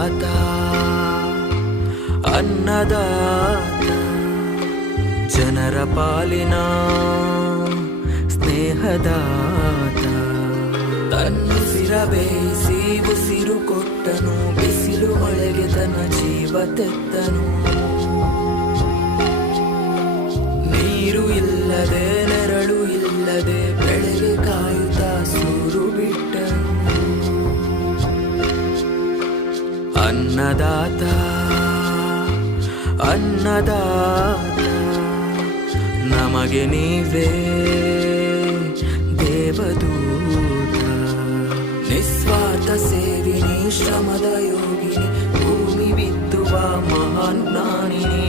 ಅನ್ನದಾತ ಅನ್ನದಾತ ಜನರ ಪಾಲಿನ ಸ್ನೇಹದಾತ ತನ್ನುಸಿರ ಬೇಯಿಸಿ ಉಸಿರು ಕೊಟ್ಟನು ಬಿಸಿಲು ಮಳೆಗೆ ತನ್ನ ಜೀವ ತೆತ್ತನು ನೀರು ಇಲ್ಲದೆ ನೆರಳು ಇಲ್ಲದೆ ಬೆಳೆಗೆ ಕಾಯುತ್ತಾ ಸೂರು ಬಿಟ್ಟನು ಅನ್ನದಾತ ಅನ್ನದಾತ ನಮಗೆ ನೀವೇ ದೇವದೂತ ನಿಸ್ವಾರ್ಥ ಸೇವಿನಿ ಶ್ರಮದ ಯೋಗಿನಿ ಭೂಮಿ ಬಿತ್ತುವ ಮಹಾನ್ ಜ್ಞಾನಿನಿ